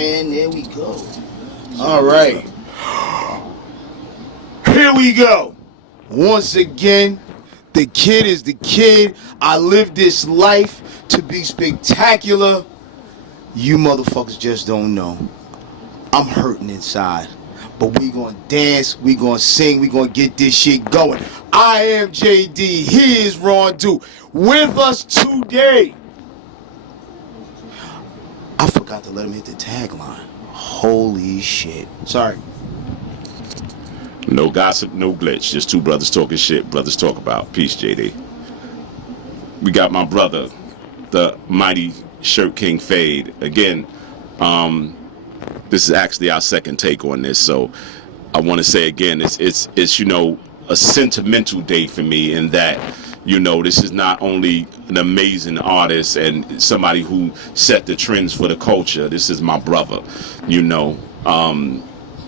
And there we go. All right. Here we go. Once again, the kid is the kid. I live this life to be spectacular. You motherfuckers just don't know. I'm hurting inside. But we gonna dance, we gonna sing, we gonna get this shit going. I am JD, he is Ron Do. With us today, I forgot to let him hit the tagline. Holy shit. Sorry. No gossip, no glitch. Just two brothers talking shit. Brothers talk about. Peace, JD. We got my brother, the mighty Shirt King Phade. Again, this is actually our second take on this, so I want to say again, it's you know, a sentimental day for me in that, you know, this is not only an amazing artist and somebody who set the trends for the culture. This is my brother, you know.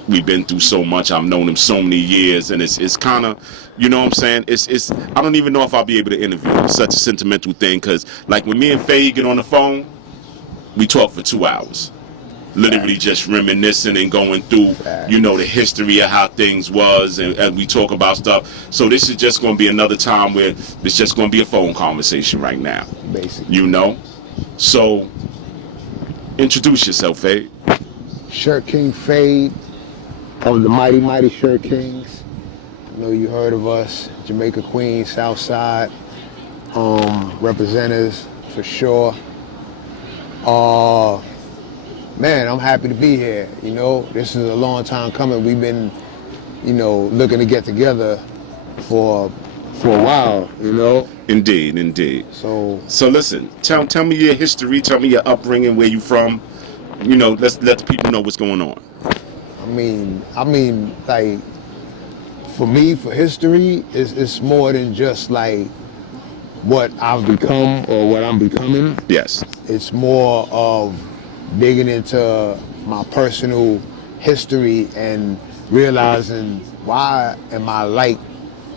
We've been through so much. I've known him so many years, and it's kind of, you know what I'm saying? It's I don't even know if I'll be able to interview him. It's such a sentimental thing, because like when me and Phade get on the phone, we talk for 2 hours. Literally just reminiscing and going through, you know, the history of how things was, and we talk about stuff. So this is just going to be another time where it's just going to be a phone conversation right now. Basically. You know? So, introduce yourself, Phade. Shirt King Phade of the mighty Shirt Kings. I know you heard of us, Jamaica, Queens, South Side, representatives for sure. Man, I'm happy to be here. You know, this is a long time coming. We've been, you know, looking to get together for a while, you know. Indeed. So listen, tell me your history, tell me your upbringing, where you from. You know, let the people know what's going on. I mean, like, for me, for history, it's more than just like what I've become or what I'm becoming. Yes. It's more of digging into my personal history and realizing, why am I like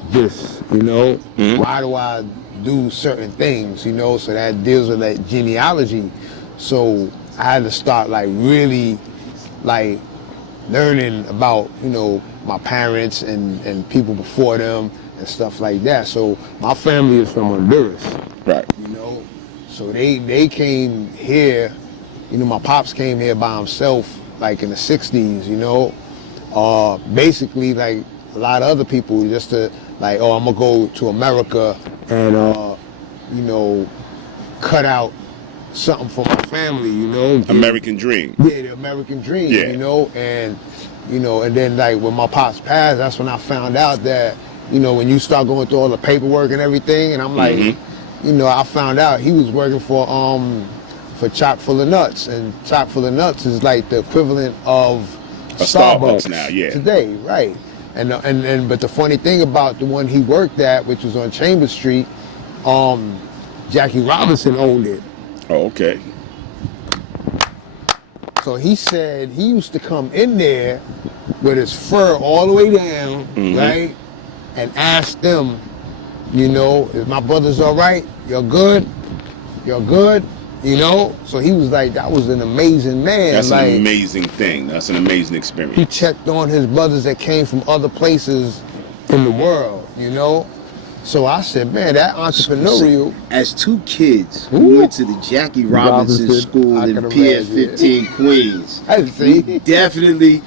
this, you know? Mm-hmm. Why do I do certain things, you know? So that deals with that genealogy. So I had to start like really like learning about, you know, my parents and people before them and stuff like that. So my family is from Honduras. Right. You know, so they came here. You know, my pops came here by himself, like in the 60s, you know. Basically, like a lot of other people, just to, like, oh, I'm gonna go to America and, you know, cut out something for my family, you know. American dream. Yeah, the American dream, Yeah. you know. And then, like, when my pops passed, that's when I found out that, you know, when you start going through all the paperwork and everything, and I'm like, you know, I found out he was working for Chock full of Nuts, and Chock full of Nuts is like the equivalent of Starbucks now, yeah. today, right? And but the funny thing about the one he worked at, which was on Chambers Street, Jackie Robinson owned it. Oh, okay. So he said he used to come in there with his fur all the way down, right, and ask them, you know, is my brothers all right? You're good? You're good? You know, so he was like, that was an amazing man. That's like, an amazing thing. That's an amazing experience. He checked on his brothers that came from other places in the world, you know. So I said, man, that entrepreneurial. As two kids who went to the Jackie Robinson School in Pier 15, Queens, we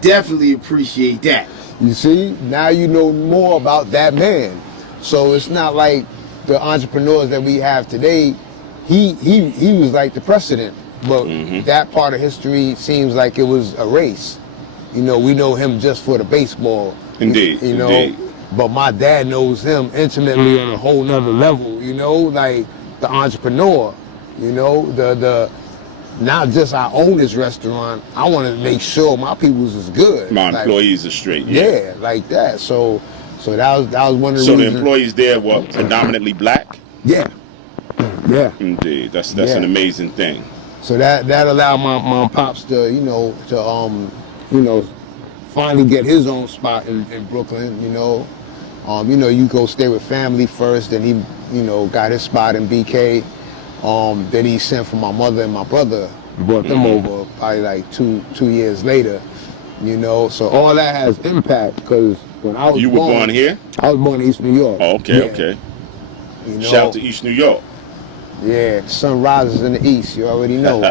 definitely appreciate that. You see, now you know more about that man. So it's not like the entrepreneurs that we have today. He was like the precedent, but that part of history seems like it was a race. You know, we know him just for the baseball. Indeed. You know, indeed. But my dad knows him intimately on a whole nother level. You know, like the entrepreneur. You know, the not just I own this restaurant. I want to make sure my people's is good. My like, employees are straight. Yeah, like that. So that was one of the reasons. So the employees there were predominantly black? Yeah. Yeah. Indeed. That's an amazing thing. So that allowed my pops to, you know, finally get his own spot in Brooklyn, you know. You go stay with family first, then he, you know, got his spot in BK. Then he sent for my mother and my brother brought them over probably like two years later. You know, so all that has impact because when I was You were born here? I was born in East New York. Oh, okay, okay. You know, Shout out to East New York. Yeah, the sun rises in the east. You already know.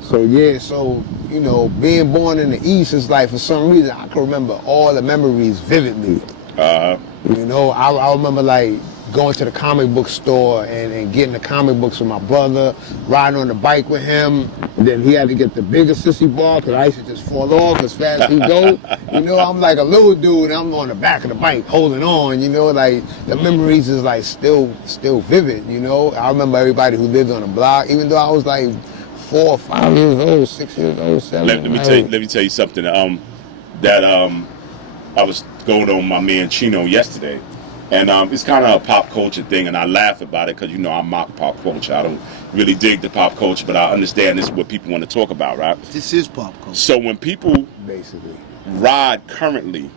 So yeah, so you know, being born in the east is like for some reason I can remember all the memories vividly. You know, I remember like going to the comic book store and getting the comic books with my brother, riding on the bike with him. And then he had to get the bigger sissy ball because I used to just fall off as fast as he go. You know, I'm like a little dude and I'm on the back of the bike holding on, you know, like the memories is like still vivid, you know. I remember everybody who lived on the block, even though I was like 4 or 5 years old, 6 years old, 7. Let me tell you something. I was going on my man Chino yesterday, and it's kind of a pop culture thing, and I laugh about it because you know I mock pop culture. I don't really dig the pop culture, but I understand this is what people want to talk about, right? This is pop culture. So when people basically ride currently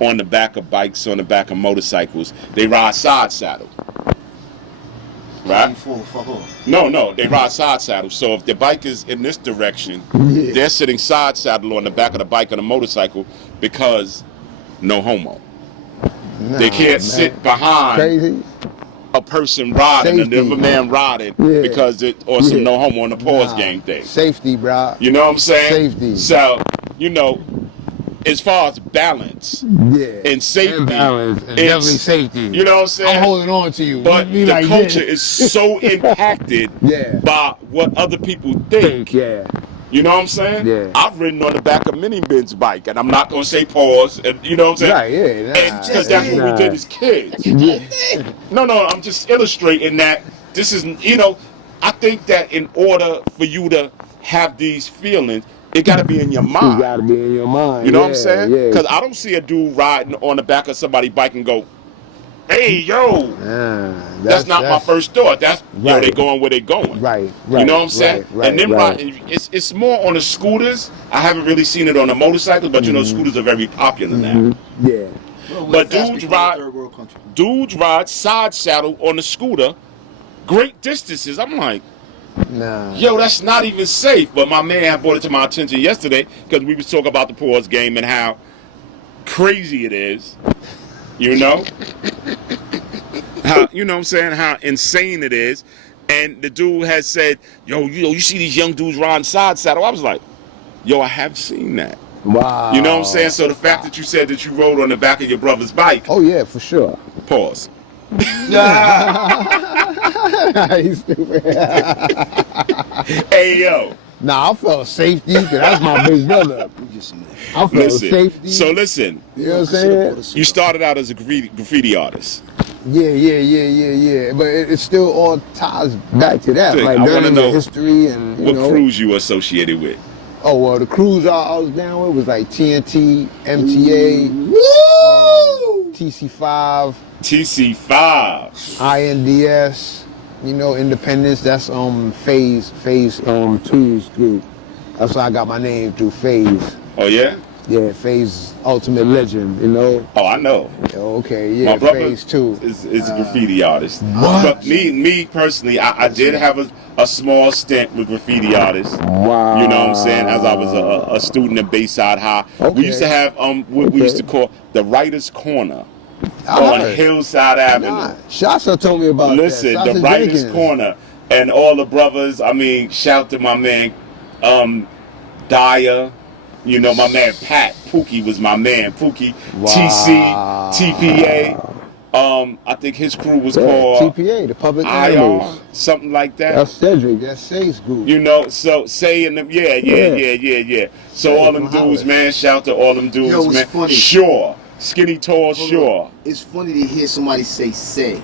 on the back of bikes, on the back of motorcycles, they ride side saddle. Right? No, they ride side saddle. So if the bike is in this direction, they're sitting side saddle on the back of the bike or the motorcycle because no homo. They can't sit behind a person riding, another man riding because some no homo on the pause game thing. Safety, bro. You know what I'm saying? Safety. So, you know, as far as balance and safety, and balance, and definitely safety. You know what I'm saying? I'm holding on to you. But the like culture is so impacted by what other people think. You know what I'm saying? Yeah. I've ridden on the back of Mini Ben's bike, and I'm not gonna say pause. And you know what I'm saying? Right. Because that's what we did as kids. No, I'm just illustrating that this is. You know, I think that in order for you to have these feelings, it gotta be in your mind. It gotta be in your mind. You know what I'm saying? Because I don't see a dude riding on the back of somebody's bike and go, "Hey, yo." That's not my first thought. That's yo, they going where they going. Right. You know what I'm saying? And then it's more on the scooters. I haven't really seen it on the motorcycles, but you know, scooters are very popular now. Yeah. But dudes ride side saddle on the scooter, great distances. I'm like, yo, that's not even safe. But my man had brought it to my attention yesterday because we was talking about the pause game and how crazy it is. You know? How, you know what I'm saying? How insane it is. And the dude has said, yo, you see these young dudes riding side saddle. I was like, yo, I have seen that. Wow. You know what I'm saying? So the fact that you said that you rode on the back of your brother's bike. Oh, yeah, for sure. Pause. He's stupid. Hey, yo. Nah, I felt safety because that's my big brother. I felt safety. So listen. You know what I'm saying? You started out as a graffiti artist. Yeah. But it still all ties back to that. Like I want to know history and what crews you associated with. Oh, well, the crews I was down with was like TNT, MTA, TC5. TC5. INDS, you know, Independence. That's Phase 2's group. That's why I got my name through Phase. Oh yeah? Yeah, Phase Ultimate Legend, you know. Oh, I know. Okay, yeah, my brother Phase 2 is a graffiti artist. What? But me personally, I did have a small stint with graffiti artists. Wow. You know what I'm saying? As I was a student at Bayside High. Okay. We used to have what we used to call the Writer's Corner on Hillside Avenue. Shasa told me about Listen, that. the Writer's Corner. And all the brothers, I mean, shout to my man Dyer. You know, my man Pat Pookie was my man. Pookie, TC, TPA. I think his crew was called TPA, the Public IR, Animals. Something like that. That's Cedric. That's Say's group. You know, so Say and them, yeah. So all them dudes, man. Shout to all them dudes, Yo, it's man. funny. Sure, skinny, tall, sure. It's funny to hear somebody say.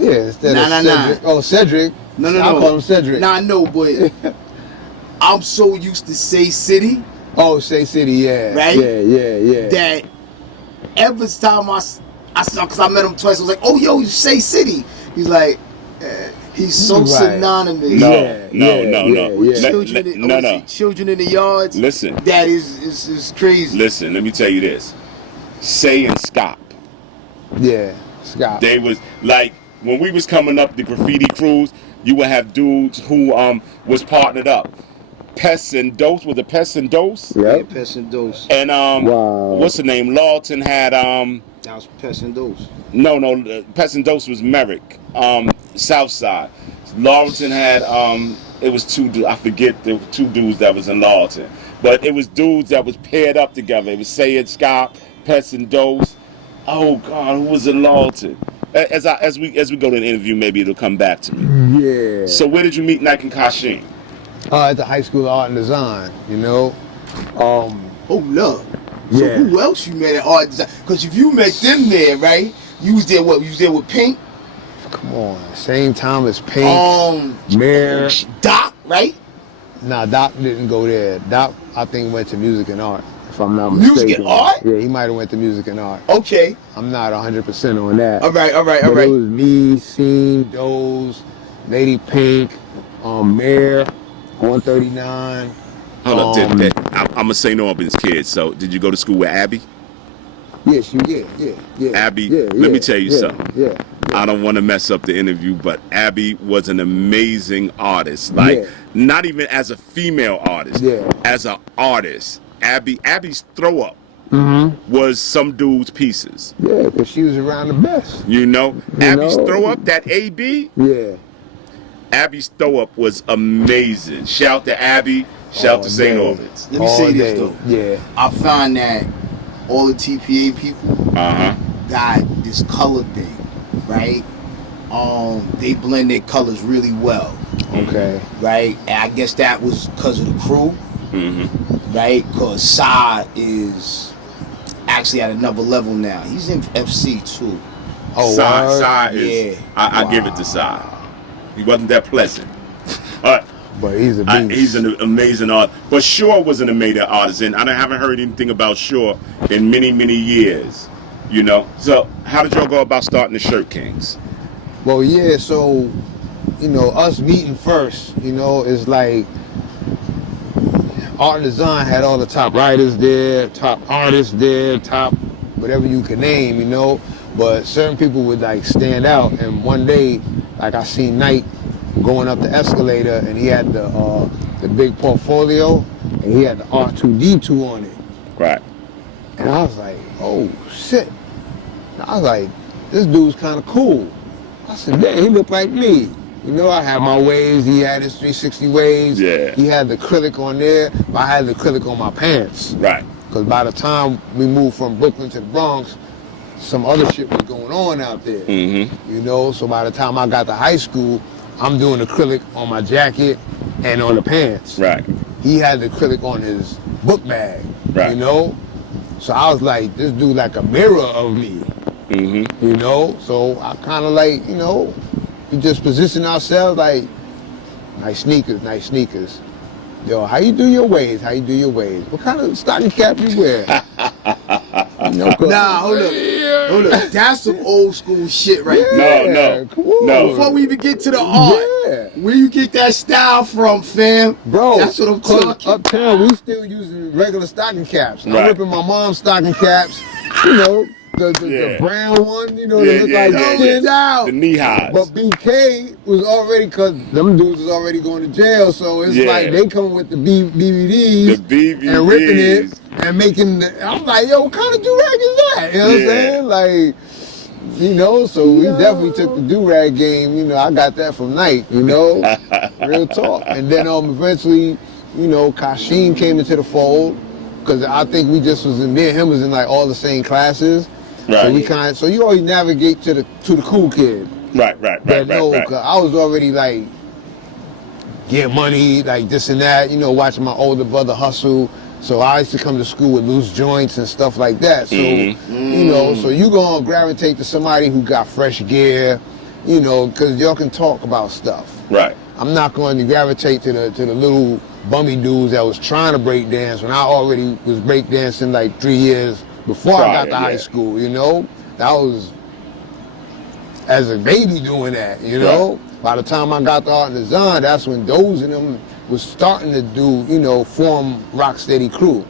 Yeah, instead of Cedric. Oh, Cedric. No. I call him Cedric. Nah, I know, but I'm so used to Say City. Oh, Say City, yeah. Right? Yeah. That every time I saw, because I met him twice, I was like, oh, yo, you Say City. He's like, he's so synonymous. No. Children in the yards. Listen. That is crazy. Listen, let me tell you this. Say and Scott. Yeah, Scott. They was like, when we was coming up the graffiti crews, you would have dudes who was partnered up. Pest and Dose, was it Pest and Dose? Yeah, Yep. Pest and Dose. And Wow. what's the name? Lawton had That was Pest and Dose. no, Pest and Dose was Merrick, Southside. Lawton had it was two dudes, I forget the two dudes that was in Lawton. But it was dudes that was paired up together. It was Sayed Scott, Pest and Dose. Oh God, who was in Lawton? As we go to the interview, maybe it'll come back to me. Yeah. So where did you meet Nike and Kashim? At the High School of Art and Design, you know. Oh, love. So Yeah. who else you met at Art Design? Because if you met them there, right? You was there. What? You was there with Pink. Come on, same time as Pink, Mayor. Doc, right? Nah, Doc didn't go there. Doc, I think, went to Music and Art, if I'm not mistaken. Music and Art? Yeah, he might have went to Music and Art. Okay. I'm not 100% on that. All right. But it was me, Scene, Doze, Lady Pink, Mayor, 139. Hold up, I'm a St. Albans kid. So did you go to school with Abby? Yes, yeah. Abby, Yeah, let me tell you something. Yeah. I don't want to mess up the interview, but Abby was an amazing artist. Like, Yeah. not even as a female artist, Yeah. as an artist. Abby's throw up Mm-hmm. was some dude's pieces. Yeah, because she was around the best. You know, Abby's know? throw up, that AB, Yeah. Abby's throw up was amazing. Shout to Abby, shout to St. day. Albans. Let me say this Day. though. Yeah. I find that all the TPA people got this color thing, right? They blend their colors really well, Okay. right? And I guess that was because of the crew, Mm-hmm. right? Because Sai is actually at another level now. He's in FC too. Oh, word? Sai is, Yeah. I give it to Sai. He wasn't that pleasant. But he's a beast. He's an amazing artist. But Shaw was an amazing artist, and I haven't heard anything about Shaw in many, many years. You know? So how did y'all go about starting the Shirt Kings? Well, yeah, so, you know, us meeting first, you know, is like Art and Design had all the top writers there, top artists there, top whatever you can name, you know. But certain people would like stand out, and one day, like I seen Knight going up the escalator, and he had the big portfolio, and he had the R2D2 on it. Right. And I was like, oh shit. I was like, this dude's kind of cool. I said, damn, he looked like me. You know, I had my waves, he had his 360 waves. Yeah. He had the acrylic on there, but I had the acrylic on my pants. Right. Because by the time we moved from Brooklyn to the Bronx, some other shit was going on out there. Mm-hmm. You know, so by the time I got to high school, I'm doing acrylic on my jacket and on the pants. Right. He had the acrylic on his book bag. Right. You know? So I was like, this dude like a mirror of me. Mm-hmm. You know? So I kind of like, you know, we just position ourselves like, nice sneakers. Yo, how you do your waves? How you do your waves? What kind of stocking cap you wear? You know, Nah, hold up. That's some old school shit right there. No. Come on. No. Before we even get to the art, Yeah. where you get that style from, fam? Bro, That's what I'm 'cause talking. Uptown, we still using regular stocking caps. I'm Right. ripping my mom's stocking caps, you know, the Yeah. brown one, you know, Yeah, they look yeah, like yeah, twins. The knee highs. But BK was already, because them dudes was already going to jail, so it's Yeah. like they come with the BVDs, The BVDs. and ripping it and making the, I'm like, yo, what kind of do-rag is that? You know what I'm Yeah. saying? Like, you know, so we definitely took the do-rag game, you know, I got that from Knight, you know, real talk. And then eventually, you know, Kashim came into the fold, because I think we just was me and him was in like all the same classes. Right. So we so you always navigate to the cool kid. Right. That know, 'cause I was already like getting money, like this and that, you know, watching my older brother hustle. So I used to come to school with loose joints and stuff like that. So, you know, so you gonna gravitate to somebody who got fresh gear, you know, because y'all can talk about stuff. Right. I'm not going to gravitate to the little bummy dudes that was trying to break dance when I already was break dancing like 3 years before I got to high school, you know? That was as a baby doing that, you know? By the time I got to Art and Design, that's when those of them was starting to do, you know, form Rocksteady crew.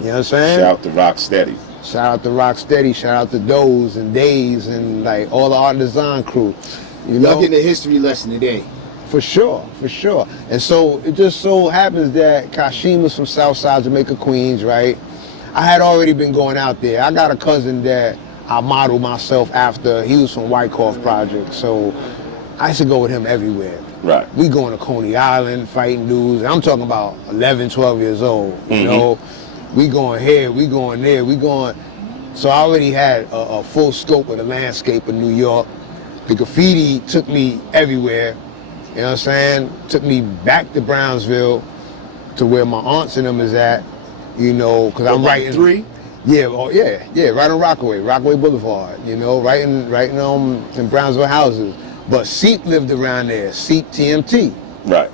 You know what I'm saying? Shout to Rocksteady. Shout out to Rocksteady, shout out to Doze and Days and like all the art design crew. You know, Y'all getting a history lesson today. for sure, for sure. And so it just so happens that Kashim was from Southside Jamaica, Queens, right? I had already been going out there. I got a cousin that I modeled myself after. He was from Wyckoff Project, so I used to go with him everywhere. Right. We going to Coney Island, fighting dudes. I'm talking about 11, 12 years old, you know? We going here, we going there, we going... So I already had a full scope of the landscape of New York. The graffiti took me everywhere, you know what I'm saying? Took me back to Brownsville, to where my aunts and them is at, you know, because I'm right in... 3? Yeah, right on Rockaway Boulevard, you know, right in Brownsville houses. But Seep lived around there, Seep TMT. Right.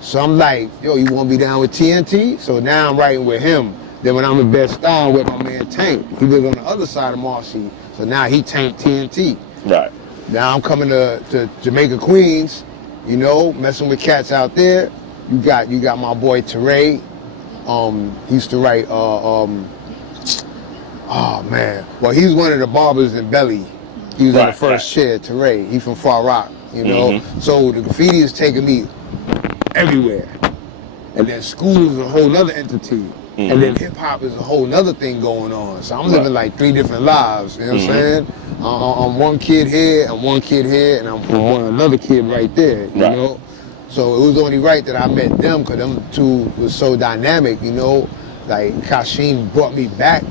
So I'm like, yo, you want to be down with TNT? So now I'm writing with him. Then when I'm in Bed-Stuy with my man Tank, he lives on the other side of Marcy. So now he Tank TNT. Right. Now I'm coming to Jamaica, Queens, you know, messing with cats out there. You got my boy Teray. He used to write, oh man. Well, he's one of the barbers in Belly. He was in the first chair, Teray. He's from Far Rock, you know. So the graffiti is taking me everywhere. And then school is a whole nother entity. And then hip hop is a whole nother thing going on. So I'm living like 3 different lives, you know what I'm saying? I'm one kid here, I'm one kid here, and I'm another kid right there, you know? So it was only right that I met them, because them two was so dynamic, you know? Like Kashim brought me back,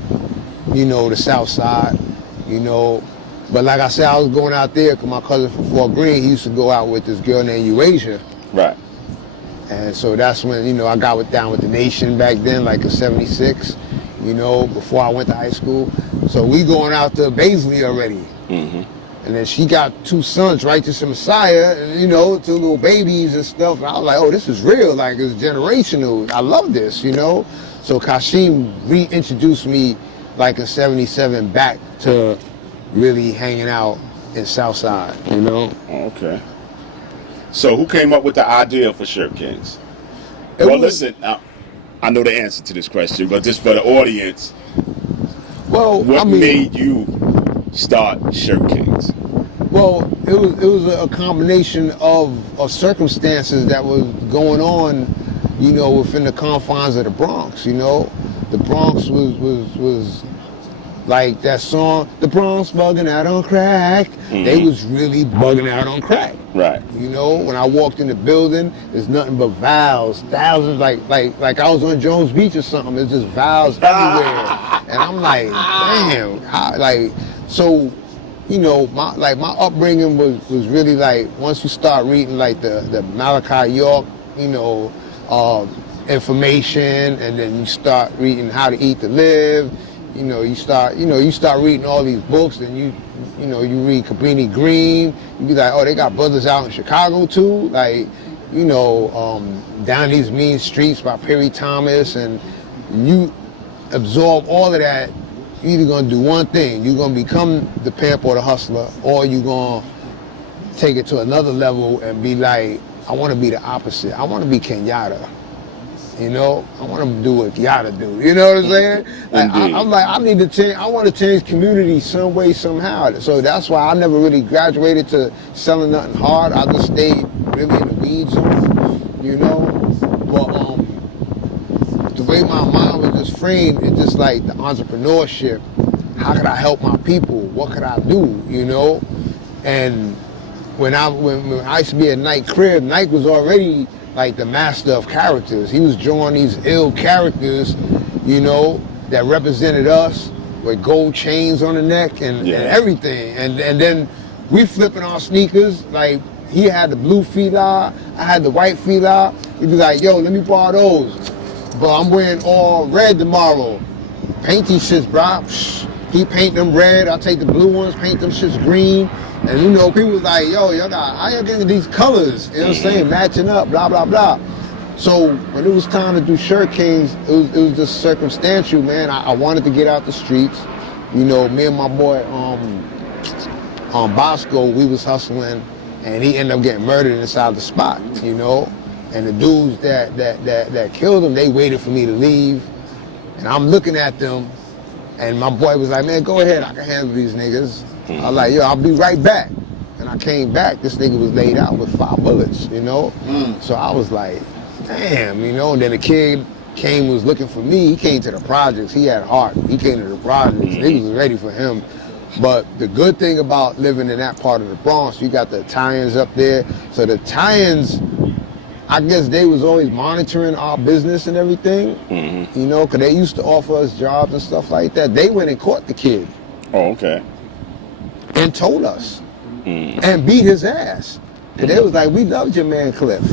you know, to South Side, you know? But like I said, I was going out there because my cousin from Fort Greene, he used to go out with this girl named Eurasia. Right. And so that's when, you know, I got down with the Nation back then, like in '76, you know, before I went to high school. So we going out to Baisley already. And then she got 2 sons, Righteous and Messiah, and, you know, 2 little babies and stuff. And I was like, oh, this is real, like it's generational. I love this, you know? So Kashim reintroduced me like in '77 back to really hanging out in Southside, you know? Okay. So who came up with the idea for Shirt Kings? Listen, I know the answer to this question, but just for the audience, what made you start Shirt Kings? Well, it was a combination of circumstances that was going on, you know, within the confines of the Bronx, you know? The Bronx was like that song, The Bronx Bugging Out on Crack. They was really bugging out on crack. Right. You know, when I walked in the building, there's nothing but vials, thousands, like I was on Jones Beach or something. There's just vials everywhere, and I'm like, damn, so, you know, my upbringing was really like, once you start reading like the Malachi York, you know, information, and then you start reading How to Eat to Live. You start reading all these books, and you read Cabrini Green. You be like, oh, they got brothers out in Chicago too, like, you know, Down These Mean Streets by Perry Thomas, and you absorb all of that. You're either gonna do one thing: you're gonna become the pimp or the hustler, or you're gonna take it to another level and be like, I want to be the opposite. I want to be Kenyatta. You know, I want to do what Yada do. You know what I'm saying? Like, I'm like, I need to change. I want to change community some way, somehow. So that's why I never really graduated to selling nothing hard. I just stayed really in the weed zone, you know. But the way my mind was just framed, it's just like the entrepreneurship. How could I help my people? What could I do? You know, and when I used to be at Nike crib, Nike was already like the master of characters. He was drawing these ill characters, you know, that represented us with gold chains on the neck and everything. And then we flipping our sneakers, like he had the blue fila, I had the white fila. He'd be like, yo, let me borrow those. But I'm wearing all red tomorrow. Paint these shits, bro. He paint them red, I'll take the blue ones, paint them shits green. And you know, people was like, yo, how y'all getting these colors? You know what I'm saying? Matching up, blah, blah, blah. So when it was time to do Shirt Kings, it was just circumstantial, man. I wanted to get out the streets. You know, me and my boy Bosco, we was hustling, and he ended up getting murdered inside the spot, you know. And the dudes that killed him, they waited for me to leave. And I'm looking at them, And my boy was like, man, go ahead, I can handle these niggas. I was like, yo, I'll be right back. And I came back, this nigga was laid out with 5 bullets, you know? So I was like, damn, you know? And then the kid was looking for me. He came to the projects. He had heart. He came to the projects. Niggas was ready for him. But the good thing about living in that part of the Bronx, you got the Italians up there. So the Italians, I guess they was always monitoring our business and everything, you know, because they used to offer us jobs and stuff like that. They went and caught the kid. Oh, okay. And told us. And beat his ass. And they was like, we loved your man Cliff,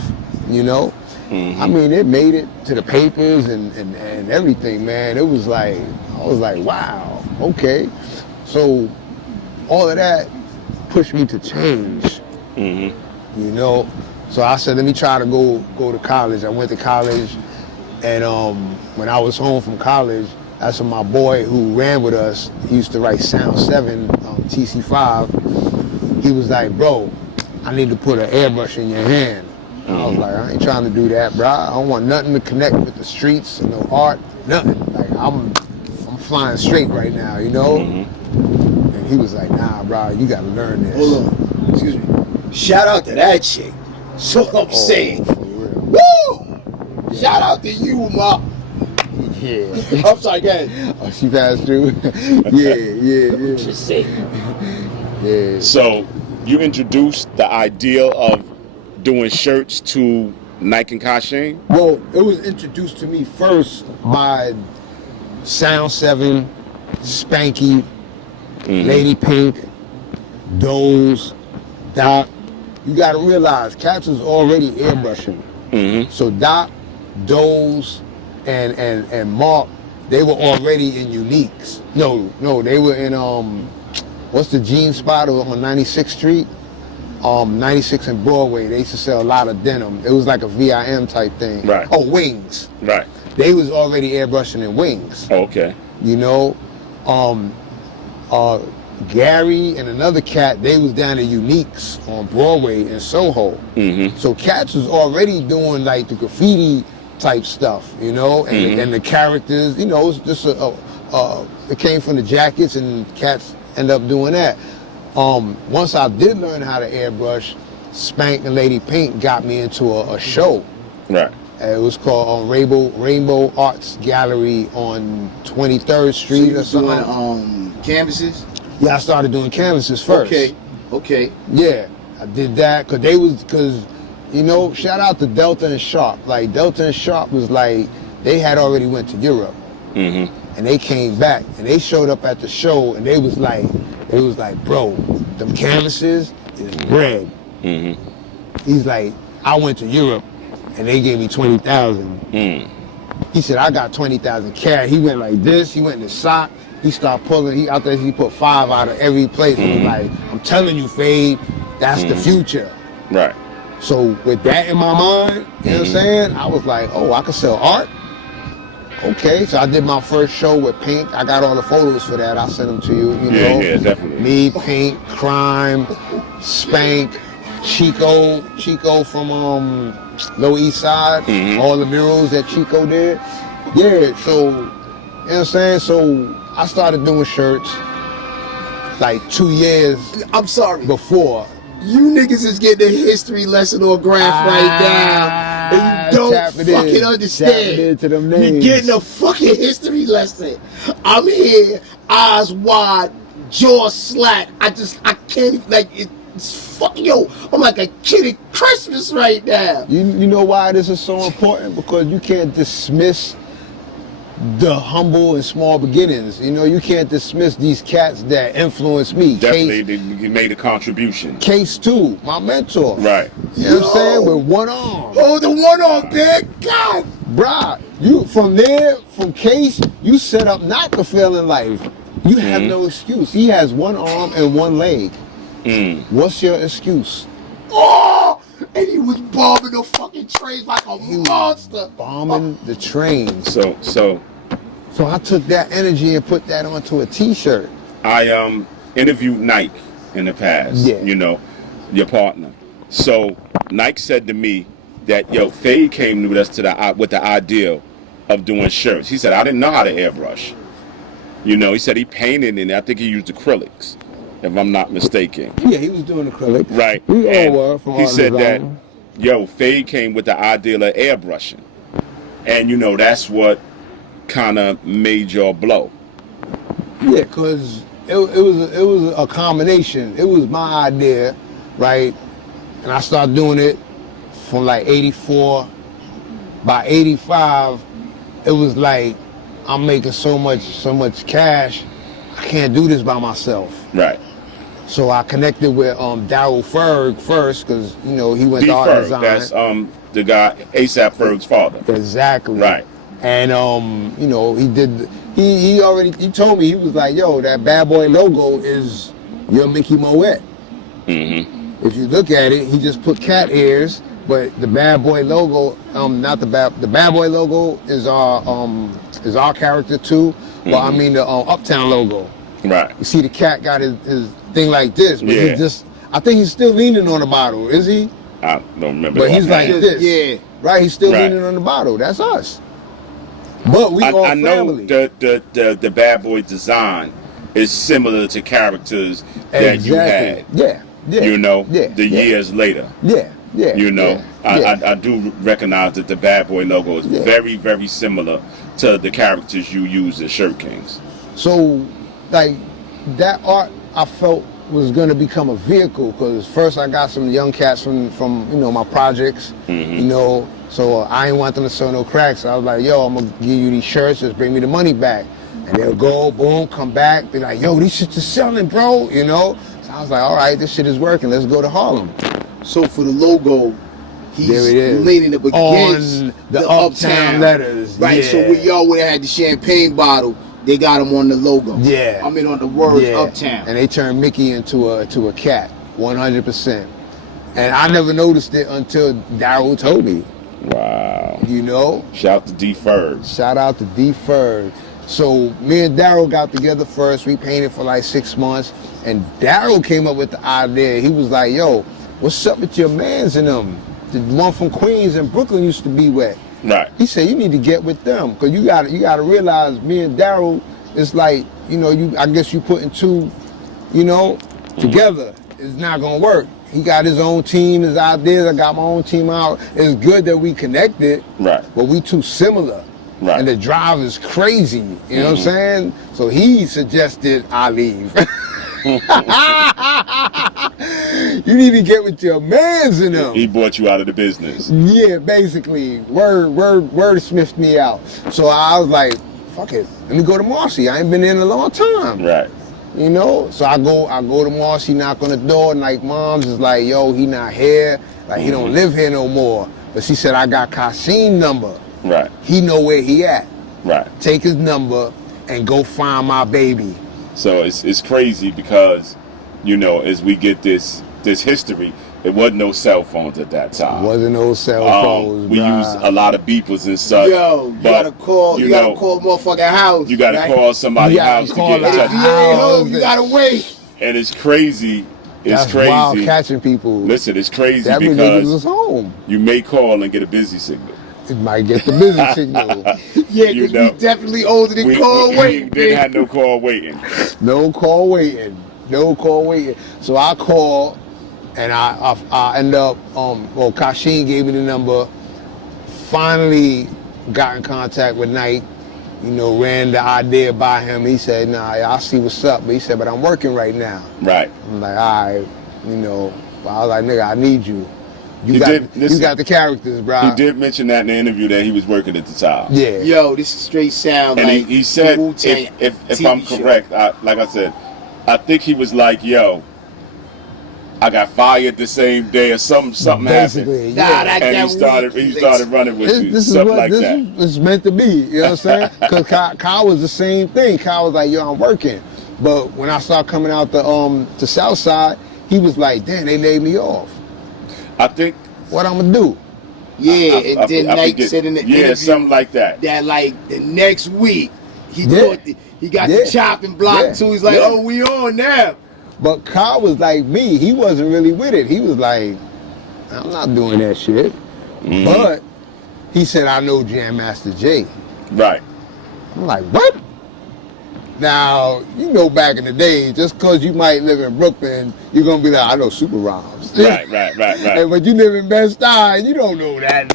you know? I mean, it made it to the papers and everything, man. It was like, I was like, wow, okay. So all of that pushed me to change, you know? So I said, let me try to go to college. I went to college, and when I was home from college, that's when my boy who ran with us, he used to write Sound 7, TC5. He was like, bro, I need to put an airbrush in your hand. And I was like, I ain't trying to do that, bro. I don't want nothing to connect with the streets, no art, nothing. Like, I'm flying straight right now, you know? And he was like, nah, bro, you gotta learn this. Hold on, excuse me. Shout out to that chick. So I'm saying. For real. Woo! Yeah. Shout out to you, ma. Yeah. I'm sorry, go ahead. Oh, she passed through? yeah. Just saying. Yeah. So you introduced the idea of doing shirts to Nike and Kashane? Well, it was introduced to me first by Sound 7, Spanky, Lady Pink, Doze, Doc. You gotta realize, cats was already airbrushing. So Doc, Doze, and Mark, they were already in Uniques. No, they were in what's the jean spot on 96th Street? 96 and Broadway. They used to sell a lot of denim. It was like a VIM type thing. Right. Oh, Wings. Right. They was already airbrushing in Wings. Oh, okay. You know, Gary and another cat, they was down at Uniques on Broadway in Soho. So cats was already doing like the graffiti type stuff, you know, and the characters, you know, it's just it came from the jackets, and cats end up doing that. Once I did learn how to airbrush, Spank and Lady Pink got me into a show. Right. It was called Rainbow Arts Gallery on 23rd Street or something. Doing canvases? Yeah, I started doing canvases first. Okay. Yeah, I did that because you know, shout out to Delta and Sharp. Like Delta and Sharp was like, they had already went to Europe, and they came back and they showed up at the show, and they was like, bro, them canvases is bread. He's like, I went to Europe and they gave me 20,000. He said, I got 20,000 cash. He went like this, he went in the sock, he started pulling, he put 5 out of every place. He was like, I'm telling you, Phade, that's the future. Right. So with that in my mind, you know what I'm saying? I was like, oh, I can sell art? Okay, so I did my first show with Pink. I got all the photos for that. I'll send them to you, you know? Yeah, definitely. Me, Pink, Crime, Spank, Chico from Lower East Side, all the murals that Chico did. Yeah, so, you know what I'm saying? So I started doing shirts like 2 years I'm sorry. before. You niggas is getting a history lesson on Graph right now, and you don't fucking understand. Into them You're names. getting a fucking history lesson. I'm here, eyes wide, jaw slack. I can't, like, it's fucking, yo, I'm like a kid at Christmas right now. You know why this is so important? Because you can't dismiss the humble and small beginnings. You know, you can't dismiss these cats that influenced me. Definitely, they made a contribution. Case 2, my mentor. Right. You know what I'm saying? With one arm. Oh, the one arm, big God. Bruh, you from Case, you set up not to fail in life. You have no excuse. He has one arm and one leg. What's your excuse? Oh, and he was bombing the fucking trains like a monster. Bombing the trains. So I took that energy and put that onto a t-shirt. I interviewed Nike in the past, you know, your partner. So Nike said to me that, yo, Phade came with us with the idea of doing shirts. He said, I didn't know how to airbrush. You know, he said he painted and I think he used acrylics, if I'm not mistaken. Yeah, he was doing acrylic. Right. We all And were from he art said that, design. Phade came with the idea of airbrushing. And, that's what kind of made y'all blow. Yeah, because it was a combination. It was my idea, right? And I started doing it from like 84. By 85, it was like I'm making so much cash. I can't do this by myself. Right. So I connected with Daryl Ferg first, because he went D. to art Ferg, design. that's the guy ASAP Ferg's father. Exactly. Right. And he told me, he was like, yo, that Bad Boy logo is your Mickey Moet. Mm-hmm. If you look at it, he just put cat ears, but the Bad Boy logo, the Bad Boy logo is our character too. But I mean the Uptown logo. Right. You see the cat got his thing like this, but Yeah. I think he's still leaning on the bottle, is he? I don't remember. But he's like offhand. this. Yeah. Right, he's still Right. leaning on the bottle. That's us. But we all I know family. the Bad Boy design is similar to characters that you had. Yeah. Yeah. Years later. Yeah. I do recognize that the Bad Boy logo is Yeah. very, very similar to the characters you use in Shirt Kings. So, like, that art I felt was gonna become a vehicle, because first I got some young cats from my projects, so I ain't want them to sell no cracks. I was like, yo, I'm gonna give you these shirts, just bring me the money back. And they'll go, boom, come back, be like, yo, these shits are selling, bro, So I was like, all right, this shit is working, let's go to Harlem. So for the logo, he's There it is. leaning up against On the Uptown letters. Right, yeah. so when y'all would have had the champagne bottle, they got him on the logo. Yeah. I mean on the words Yeah. Uptown. And they turned Mickey into a cat, 100%. And I never noticed it until Daryl told me. Wow. Shout Shout to D. Ferg. Shout out to D. Ferg. So me and Daryl got together first. We painted for like 6 months. And Daryl came up with the idea. He was like, yo, what's up with your mans and them? The one from Queens and Brooklyn used to be with. Right. He said, you need to get with them. Because you gotta realize, me and Daryl, it's like, I guess you putting two, together. It's not going to work. He got his own team, his ideas. I got my own team out. It's good that we connected. Right. But we too similar. Right. And the drive is crazy. You know what I'm saying? So he suggested I leave. You need to get with your mans in them. He brought you out of the business. Yeah, basically. Wordsmithed me out. So I was like, fuck it. Let me go to Marcy. I ain't been in a long time. Right. So I go to Marcy, knock on the door, and like mom's is like, yo, he not here. Like he don't live here no more. But she said, I got Kasim number. Right. He know where he at. Right. Take his number and go find my baby. So it's crazy because, as we get this history, it wasn't no cell phones at that time. Wasn't no cell phones. We bruh. used a lot of beepers and such. Yo, you gotta call motherfucking house. You gotta right? call somebody's house to get in And if touch. you ain't home, you gotta wait. And it's crazy. It's That's crazy. wild catching people. Listen, it's crazy that niggas because was home. you may call and get a busy signal. It might get the busy signal. Yeah, You because know. we definitely older than call we waiting. didn't have no call waiting. No call waiting. No call waiting. So I called, and I end up, Kashin gave me the number, finally got in contact with Knight, ran the idea by him. He said, nah, I see what's up. But he said, but I'm working right now. Right. I'm like, all right, but I was like, nigga, I need you. You Listen, got the characters, bro. He did mention that in the interview that he was working at the time. Yeah. Yo, this is straight sound And like he said, the Wu-Tang if TV I'm show. correct, like I said, I think he was like, yo, I got fired the same day or something Basically, happened. yeah. And he started running with you. This is Something what like this that. is meant to be. You know what I'm saying? Because Kyle was the same thing. Kyle was like, yo, I'm working. But when I started coming out the South Side, he was like, damn, they laid me off. I think. What I'm gonna do? Yeah, and then I Knight forget. said in the interview something like that. that like the next week he Yeah. thought he got Yeah. the chopping block Yeah. too. He's like, Yeah. oh, we on now. But Kyle was like me. He wasn't really with it. He was like, I'm not doing that shit. Mhm. But he said, I know Jam Master Jay. Right. I'm like, what? Now, you know, back in the day, just because you might live in Brooklyn, you're going to be like, I know super rhymes. Right. But you live in Bed-Stuy, you don't know that.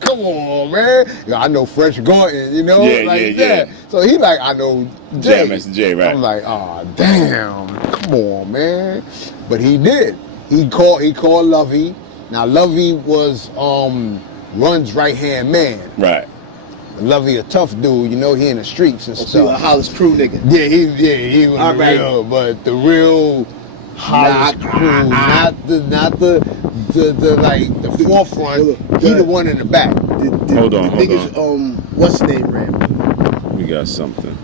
Come on, man. You know, I know Fresh Gordon, you know, like that. Yeah. So he like, I know Jay. Yeah, Mr. J, right. I'm like, oh, damn. Come on, man. But he did. He called Lovey. Now, Lovey was Run's right-hand man. Right. Lovey a tough dude, you know, he in the streets and So stuff. you a Hollis crew nigga. Yeah, he was All the right. real, but the real Hollis crew, not the like the forefront. He the one in the back. Hold on. Niggas, what's the name, Ram? We got something.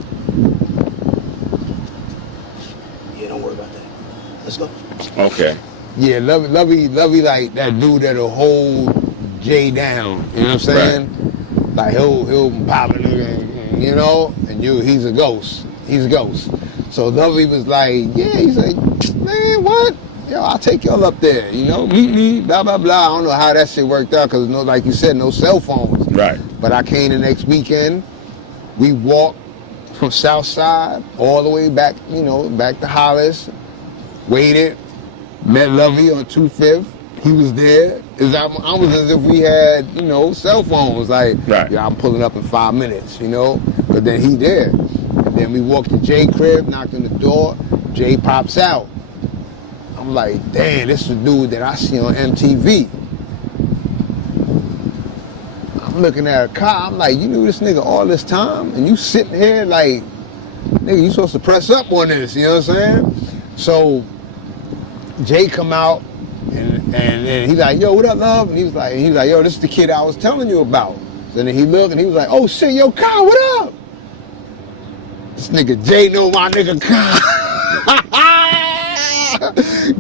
Yeah, don't worry about that. Let's go. Okay. Yeah, Lovey like that dude that'll hold Jay down. You know what I'm saying? Like he'll pop it, and you know, and he's a ghost. He's a ghost. So Lovey was like, yeah, he's like, man, what? Yo, I'll take y'all up there, you know, meet me, blah, blah, blah. I don't know how that shit worked out because, like you said, no cell phones. Right. But I came the next weekend. We walked from South Side all the way back, you know, back to Hollis. Waited, met Lovey on 25th. He was there. I was as if we had, you know, cell phones. Like, right. Yeah, I'm pulling up in 5 minutes, you know. But then he there. And then we walked to Jay crib, knocked on the door. Jay pops out. I'm like, damn, this is the dude that I see on MTV. I'm looking at a car. I'm like, you knew this nigga all this time? And you sitting here like, nigga, you supposed to press up on this, you know what I'm saying? So Jay come out and he's like, yo, what up, love? And he was like, yo, this is the kid I was telling you about. So then he looked and he was like, oh shit, yo, Kyle, what up? This nigga Jay know my nigga Kyle.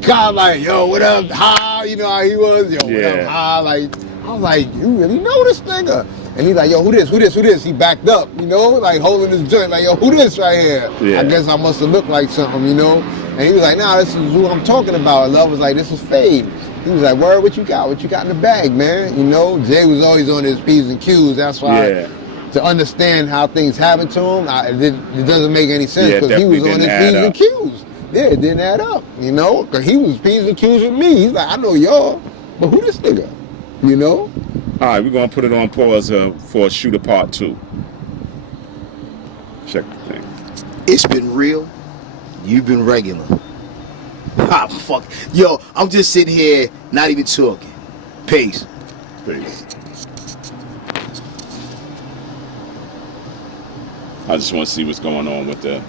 Kyle like, yo, what up, How? You know how he was? Yo, what up, How? Like, I was like, you really know this nigga? And he's like, yo, who this? He backed up, you know, like holding his joint, like, yo, who this right here? Yeah. I guess I must have looked like something, you know? And he was like, nah, this is who I'm talking about. And Love was like, this is Phade. He was like, word, what you got? What you got in the bag, man? You know, Jay was always on his P's and Q's. That's why, to understand how things happen to him, it doesn't make any sense because he was on his P's and Q's. Yeah, it didn't add up, you know, because he was P's and Q's with me. He's like, I know y'all, but who this nigga? You know? All right, we're going to put it on pause for Shooter Part 2. Check the thing. It's been real. You've been regular. Ah, fuck. Yo, I'm just sitting here, not even talking. Peace. I just want to see what's going on with the